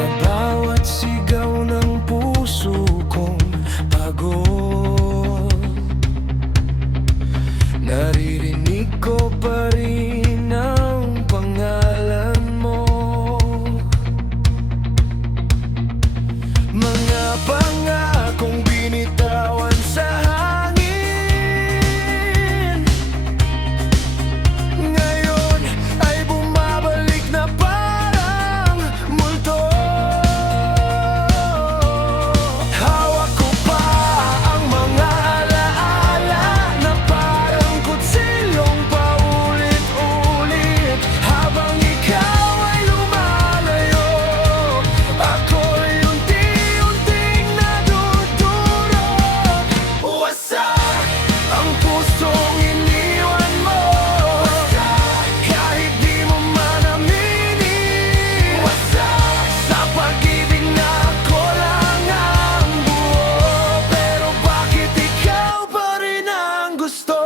Sa bawat sigaw ng puso kong pagod, naririnig ko pa rin ang pangalan mo. Mga pangakong binitawan sa hangin, ngayon ay bumabalik na parang multo. Hawak ko pa ang mga alaala na parang kutsilong paulit-ulit. Habang ikaw ay lumalayo, ako'y unti-unting nadudurog. Wasak ang pusong iniwan mo, kahit di mo man aminin. Wasak sa pag-ibig na ako lang ang buo, pero bakit ikaw pa rin ang gusto?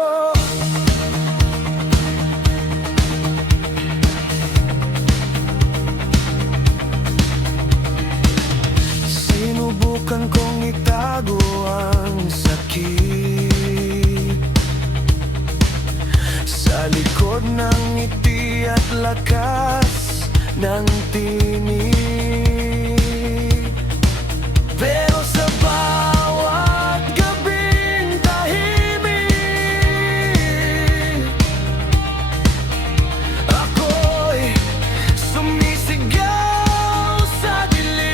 Sinubukan kong itago ang sakit sa likod ng ngiti at lakas ng tinig. Pero sa bawat gabing tahimik, ako'y sumisigaw sa dilim.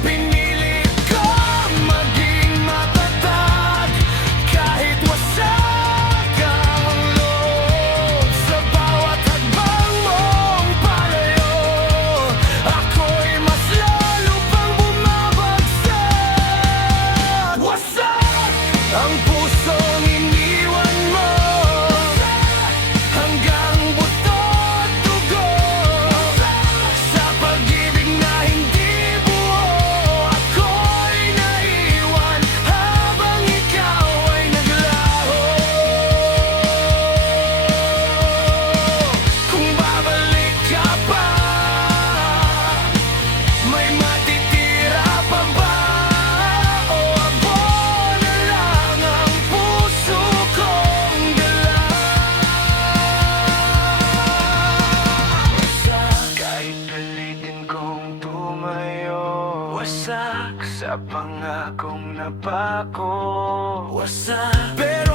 Pinilit ko maging matatag kahit wasak ang loob. Sa bawat hakbang mong palayo, ako'y mas lalo pang bumabagsak. Wasak ang pusong iniwan mo, hanggang buto at dugo. Sa pag-ibig na hindi buo, ako'y naiwan habang ikaw ay naglaho. Kung babalik ka pa, may matitira pa ba? O abo na lang ang puso kong dala? Wasak kahit pilitin kong tumayo, wasak sa pangakong napako. Wasak pero